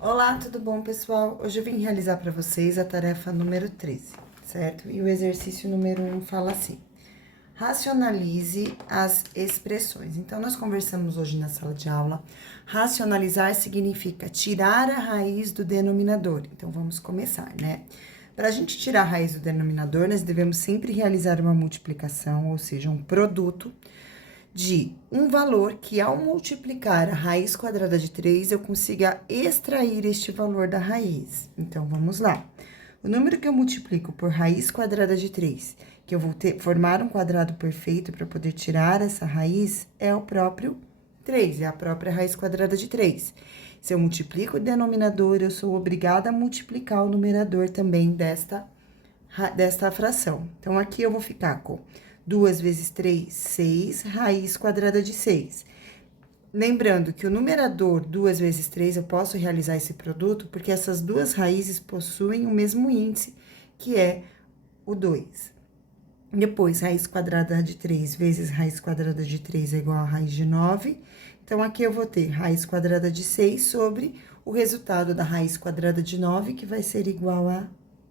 Olá, tudo bom, pessoal? Hoje eu vim realizar para vocês a tarefa número 13, certo? E o exercício número 1 fala assim: racionalize as expressões. Então, nós conversamos hoje na sala de aula. Racionalizar significa tirar a raiz do denominador. Então, vamos começar, né? Para a gente tirar a raiz do denominador, nós devemos sempre realizar uma multiplicação, ou seja, um produto de um valor que, ao multiplicar a raiz quadrada de 3, eu consiga extrair este valor da raiz. Então, vamos lá. O número que eu multiplico por raiz quadrada de 3, que eu vou formar um quadrado perfeito para poder tirar essa raiz, é o próprio 3, é a própria raiz quadrada de 3. Se eu multiplico o denominador, eu sou obrigada a multiplicar o numerador também desta fração. Então, aqui eu vou ficar com 2 vezes 3, 6, raiz quadrada de 6. Lembrando que o numerador 2 vezes 3, eu posso realizar esse produto, porque essas duas raízes possuem o mesmo índice, que é o 2. Depois, raiz quadrada de 3 vezes raiz quadrada de 3 é igual a raiz de 9. Então, aqui eu vou ter raiz quadrada de 6 sobre o resultado da raiz quadrada de 9, que vai ser igual a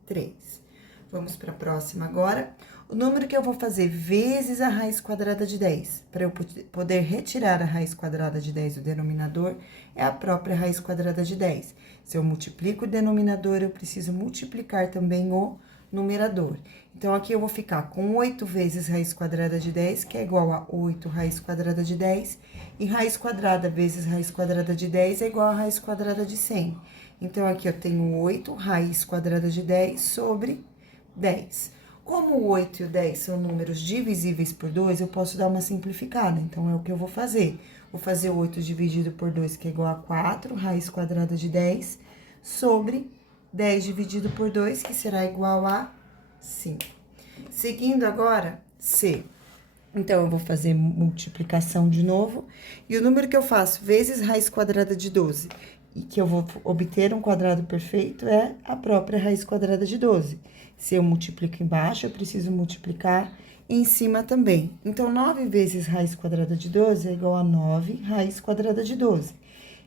3. Vamos para a próxima agora. O número que eu vou fazer vezes a raiz quadrada de 10, para eu poder retirar a raiz quadrada de 10 do denominador, é a própria raiz quadrada de 10. Se eu multiplico o denominador, eu preciso multiplicar também o numerador. Então, aqui eu vou ficar com 8 vezes raiz quadrada de 10, que é igual a 8 raiz quadrada de 10, e raiz quadrada vezes raiz quadrada de 10 é igual a raiz quadrada de 100. Então, aqui eu tenho 8 raiz quadrada de 10 sobre 10. Como o 8 e o 10 são números divisíveis por 2, eu posso dar uma simplificada. Então, é o que eu vou fazer. Vou fazer 8 dividido por 2, que é igual a 4, raiz quadrada de 10, sobre 10 dividido por 2, que será igual a 5. Seguindo agora, C. Então, eu vou fazer multiplicação de novo. E o número que eu faço vezes raiz quadrada de 12, e que eu vou obter um quadrado perfeito, é a própria raiz quadrada de 12. Se eu multiplico embaixo, eu preciso multiplicar em cima também. Então, 9 vezes raiz quadrada de 12 é igual a 9 raiz quadrada de 12.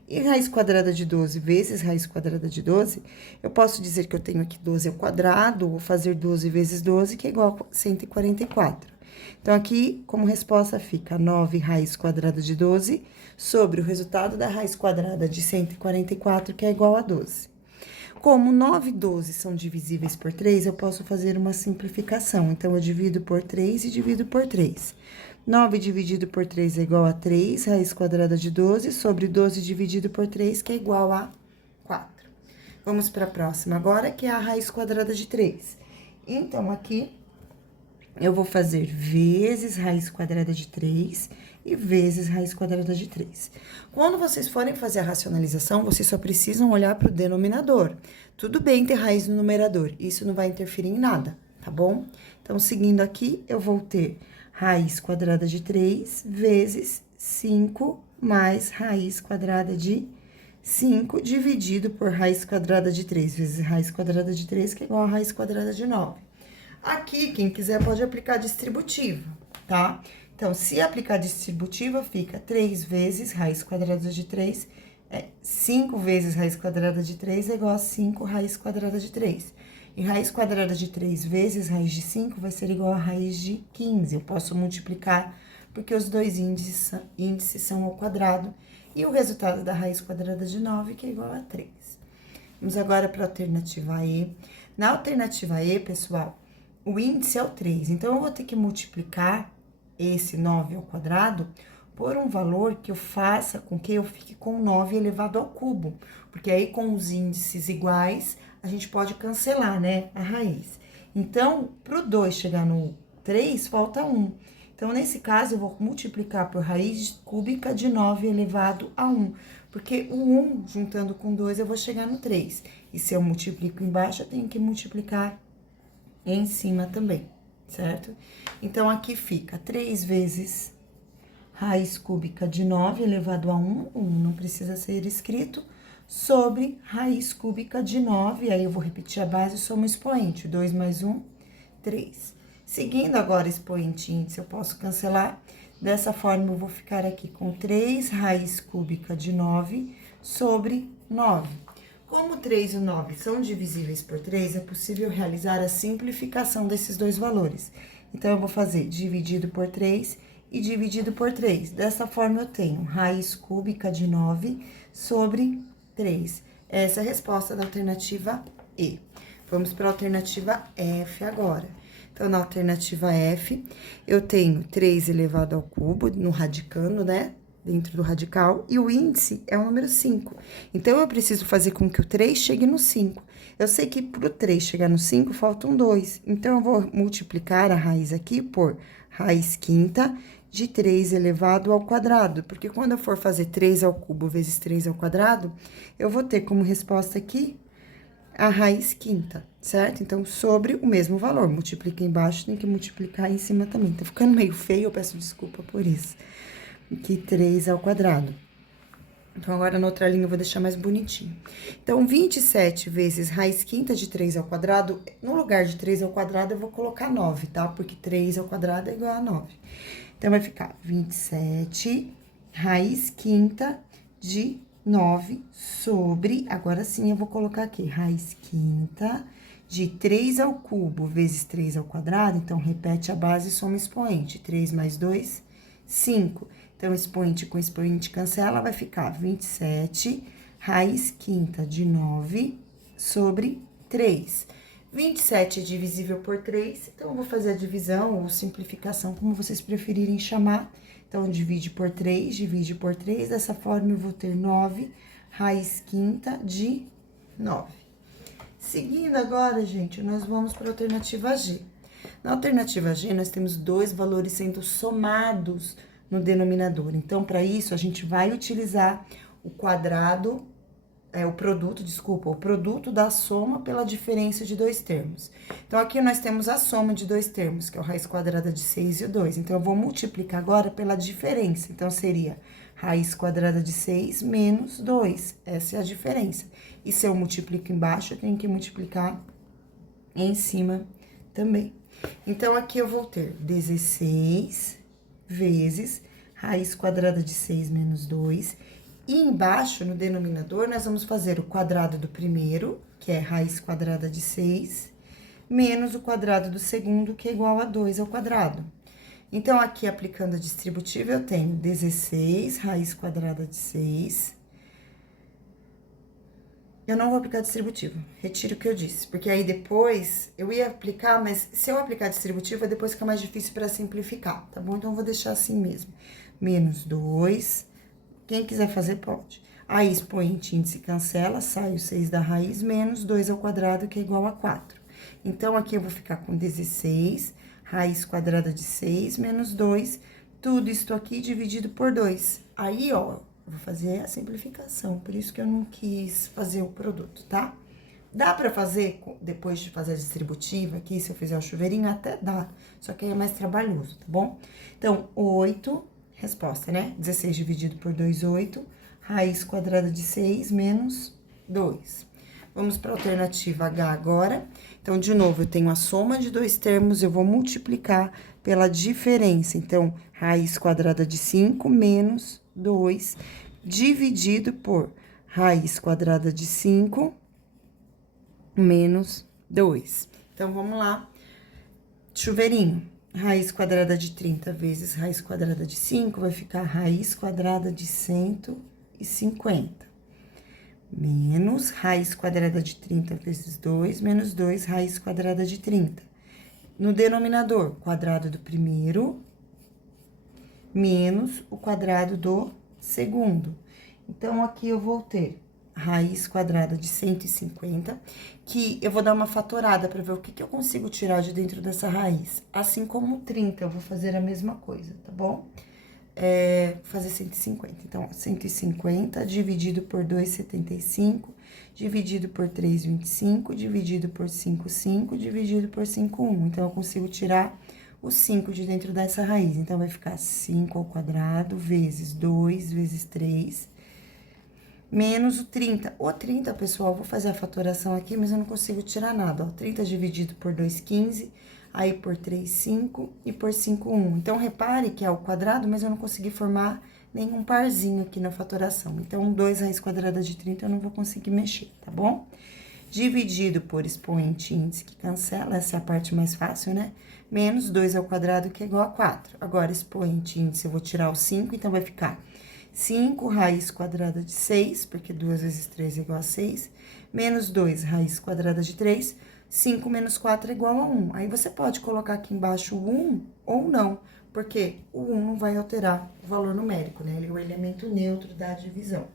E raiz quadrada de 12 vezes raiz quadrada de 12, eu posso dizer que eu tenho aqui 12 ao quadrado, ou fazer 12 vezes 12, que é igual a 144. Então, aqui, como resposta, fica 9 raiz quadrada de 12 sobre o resultado da raiz quadrada de 144, que é igual a 12. Como 9 e 12 são divisíveis por 3, eu posso fazer uma simplificação. Então, eu divido por 3 e divido por 3. 9 dividido por 3 é igual a 3, raiz quadrada de 12, sobre 12 dividido por 3, que é igual a 4. Vamos para a próxima agora, que é a raiz quadrada de 3. Então, aqui, eu vou fazer vezes raiz quadrada de 3 e vezes raiz quadrada de 3. Quando vocês forem fazer a racionalização, vocês só precisam olhar para o denominador. Tudo bem ter raiz no numerador, isso não vai interferir em nada, tá bom? Então, seguindo aqui, eu vou ter raiz quadrada de 3 vezes 5 mais raiz quadrada de 5 dividido por raiz quadrada de 3 vezes raiz quadrada de 3, que é igual a raiz quadrada de 9. Aqui, quem quiser pode aplicar distributiva, tá? Então, se aplicar distributiva, fica 3 vezes raiz quadrada de 3, 5 vezes raiz quadrada de 3 é igual a 5 raiz quadrada de 3. E raiz quadrada de 3 vezes raiz de 5 vai ser igual a raiz de 15. Eu posso multiplicar, porque os dois índices são ao quadrado. E o resultado da raiz quadrada de 9, que é igual a 3. Vamos agora para a alternativa E. Na alternativa E, pessoal, o índice é o 3. Então, eu vou ter que multiplicar esse 9 ao quadrado por um valor que eu faça com que eu fique com 9 elevado ao cubo. Porque aí, com os índices iguais, a gente pode cancelar, né, a raiz. Então, para o 2 chegar no 3, falta 1. Então, nesse caso, eu vou multiplicar por raiz cúbica de 9 elevado a 1. Porque o 1, juntando com 2, eu vou chegar no 3. E se eu multiplico embaixo, eu tenho que multiplicar em cima também, certo? Então, aqui fica 3 vezes raiz cúbica de 9 elevado a 1, 1 não precisa ser escrito, sobre raiz cúbica de 9, aí eu vou repetir a base, somo expoente, 2 mais 1, 3. Seguindo agora expoente e índice, eu posso cancelar, dessa forma eu vou ficar aqui com 3 raiz cúbica de 9 sobre 9. Como 3 e o 9 são divisíveis por 3, é possível realizar a simplificação desses dois valores. Então, eu vou fazer dividido por 3 e dividido por 3. Dessa forma, eu tenho raiz cúbica de 9 sobre 3. Essa é a resposta da alternativa E. Vamos para a alternativa F agora. Então, na alternativa F, eu tenho 3 elevado ao cubo, no radicando, né? Dentro do radical, e o índice é o número 5. Então, eu preciso fazer com que o 3 chegue no 5. Eu sei que para o 3 chegar no 5, faltam 2. Então, eu vou multiplicar a raiz aqui por raiz quinta de 3 elevado ao quadrado. Porque quando eu for fazer 3 ao cubo vezes 3 ao quadrado, eu vou ter como resposta aqui a raiz quinta, certo? Então, sobre o mesmo valor. Multiplica embaixo, tem que multiplicar em cima também. Tá ficando meio feio, eu peço desculpa por isso. Aqui, 3 ao quadrado. Então, agora, na outra linha, eu vou deixar mais bonitinho. Então, 27 vezes raiz quinta de 3 ao quadrado, no lugar de 3 ao quadrado, eu vou colocar 9, tá? Porque 3 ao quadrado é igual a 9. Então, vai ficar 27 raiz quinta de 9 sobre... Agora sim, eu vou colocar aqui, raiz quinta de 3 ao cubo vezes 3 ao quadrado. Então, repete a base e soma expoente. 3 mais 2, 5. Então, expoente com expoente cancela, vai ficar 27 raiz quinta de 9 sobre 3. 27 é divisível por 3, então, eu vou fazer a divisão ou simplificação, como vocês preferirem chamar. Então, divide por 3, divide por 3, dessa forma, eu vou ter 9 raiz quinta de 9. Seguindo agora, gente, nós vamos para a alternativa G. Na alternativa G, nós temos dois valores sendo somados no denominador. Então, para isso, a gente vai utilizar o quadrado, o produto da soma pela diferença de dois termos. Então, aqui nós temos a soma de dois termos, que é o raiz quadrada de 6 e o 2. Então, eu vou multiplicar agora pela diferença. Então, seria raiz quadrada de 6 menos 2. Essa é a diferença. E se eu multiplico embaixo, eu tenho que multiplicar em cima também. Então, aqui eu vou ter 16 vezes raiz quadrada de 6 menos 2. E embaixo, no denominador, nós vamos fazer o quadrado do primeiro, que é raiz quadrada de 6, menos o quadrado do segundo, que é igual a 2 ao quadrado. Então, aqui, aplicando a distributiva, eu tenho 16 raiz quadrada de 6. Eu não vou aplicar distributiva, retiro o que eu disse, porque aí depois eu ia aplicar, mas se eu aplicar distributiva, depois fica mais difícil para simplificar, tá bom? Então, eu vou deixar assim mesmo. Menos 2, quem quiser fazer pode. Aí, expoente índice cancela, sai o 6 da raiz, menos 2 ao quadrado, que é igual a 4. Então, aqui eu vou ficar com 16, raiz quadrada de 6, menos 2, tudo isso aqui dividido por 2. Aí, ó, eu vou fazer a simplificação, por isso que eu não quis fazer o produto, tá? Dá pra fazer, depois de fazer a distributiva aqui, se eu fizer o chuveirinho, até dá, só que aí é mais trabalhoso, tá bom? Então, 8, resposta, né? 16 dividido por 2, 8, raiz quadrada de 6 menos 2. Vamos para a alternativa H agora. Então, de novo, eu tenho a soma de dois termos, eu vou multiplicar pela diferença. Então, raiz quadrada de 5 menos 2, dividido por raiz quadrada de 5 menos 2. Então, vamos lá. Chuveirinho. Raiz quadrada de 30 vezes raiz quadrada de 5 vai ficar raiz quadrada de 150. Menos raiz quadrada de 30 vezes 2, menos 2 raiz quadrada de 30. No denominador, quadrado do primeiro, menos o quadrado do segundo. Então, aqui eu vou ter raiz quadrada de 150, que eu vou dar uma fatorada para ver o que eu consigo tirar de dentro dessa raiz. Assim como 30, eu vou fazer a mesma coisa, tá bom? Fazer 150. Então, ó, 150 dividido por 2, 75, dividido por 3, 25, dividido por 5, 5, dividido por 5, 1. Então, eu consigo tirar o 5 de dentro dessa raiz. Então, vai ficar 5 ao quadrado vezes 2 vezes 3, menos o 30. O 30, pessoal, vou fazer a fatoração aqui, mas eu não consigo tirar nada, ó. 30 dividido por 2, 15, aí por 3, 5 e por 5, 1. Então, repare que é o quadrado, mas eu não consegui formar nenhum parzinho aqui na fatoração. Então, 2 raiz quadrada de 30 eu não vou conseguir mexer, tá bom? Dividido por expoente índice, que cancela, essa é a parte mais fácil, né? Menos 2 ao quadrado, que é igual a 4. Agora, expoente índice, eu vou tirar o 5, então vai ficar 5 raiz quadrada de 6, porque 2 vezes 3 é igual a 6, menos 2 raiz quadrada de 3, 5 menos 4 é igual a 1. Aí, você pode colocar aqui embaixo o 1 ou não, porque o 1 não vai alterar o valor numérico, né? Ele é o elemento neutro da divisão.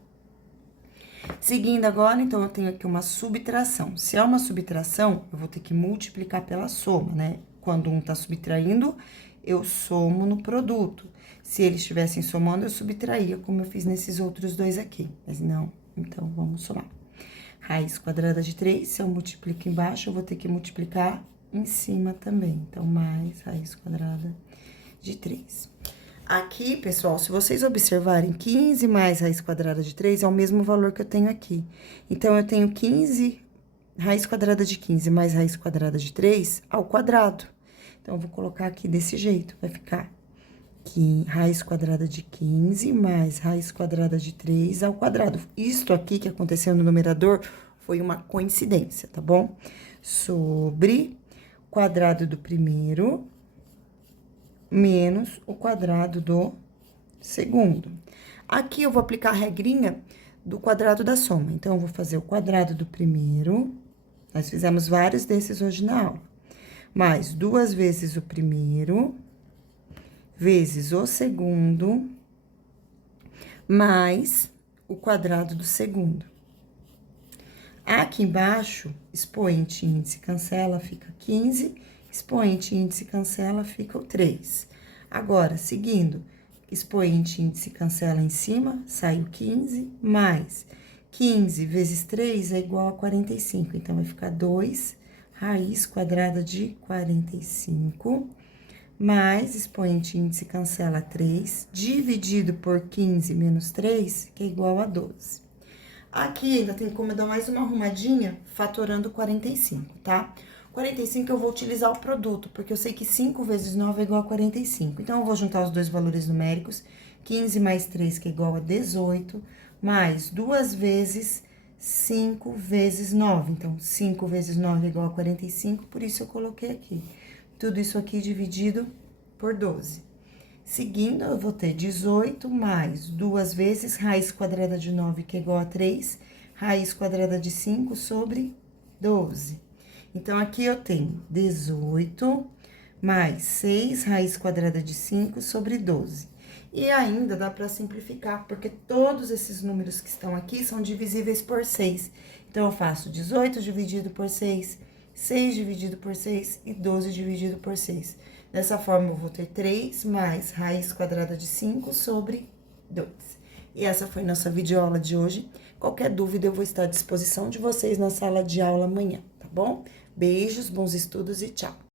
Seguindo agora, então, eu tenho aqui uma subtração. Se é uma subtração, eu vou ter que multiplicar pela soma, né? Quando um tá subtraindo, eu somo no produto. Se eles estivessem somando, eu subtraía, como eu fiz nesses outros dois aqui. Mas não, então, vamos somar. Raiz quadrada de 3, se eu multiplico embaixo, eu vou ter que multiplicar em cima também. Então, mais raiz quadrada de 3. Aqui, pessoal, se vocês observarem, 15 mais raiz quadrada de 3 é o mesmo valor que eu tenho aqui. Então, eu tenho 15, raiz quadrada de 15 mais raiz quadrada de 3 ao quadrado. Então, eu vou colocar aqui desse jeito, vai ficar raiz quadrada de 15 mais raiz quadrada de 3 ao quadrado. Isto aqui que aconteceu no numerador foi uma coincidência, tá bom? Sobre quadrado do primeiro menos o quadrado do segundo. Aqui eu vou aplicar a regrinha do quadrado da soma. Então, eu vou fazer o quadrado do primeiro, nós fizemos vários desses hoje na aula, mais 2 vezes o primeiro, vezes o segundo, mais o quadrado do segundo. Aqui embaixo, expoente índice cancela, fica 15, expoente índice cancela, fica o 3. Agora, seguindo, expoente índice cancela em cima, sai o 15, mais 15 vezes 3 é igual a 45. Então, vai ficar 2 raiz quadrada de 45, mais expoente índice cancela 3, dividido por 15 menos 3, que é igual a 12. Aqui ainda tem como eu dar mais uma arrumadinha, fatorando 45, tá? 45 eu vou utilizar o produto, porque eu sei que 5 vezes 9 é igual a 45. Então, eu vou juntar os dois valores numéricos, 15 mais 3, que é igual a 18, mais 2 vezes 5 vezes 9. Então, 5 vezes 9 é igual a 45, por isso eu coloquei aqui. Tudo isso aqui dividido por 12. Seguindo, eu vou ter 18 mais 2 vezes raiz quadrada de 9, que é igual a 3, raiz quadrada de 5 sobre 12. Então, aqui eu tenho 18 mais 6 raiz quadrada de 5 sobre 12. E ainda dá para simplificar, porque todos esses números que estão aqui são divisíveis por 6. Então, eu faço 18 dividido por 6, 6 dividido por 6 e 12 dividido por 6. Dessa forma, eu vou ter 3 mais raiz quadrada de 5 sobre 2. E essa foi nossa videoaula de hoje. Qualquer dúvida, eu vou estar à disposição de vocês na sala de aula amanhã, tá bom? Beijos, bons estudos e tchau!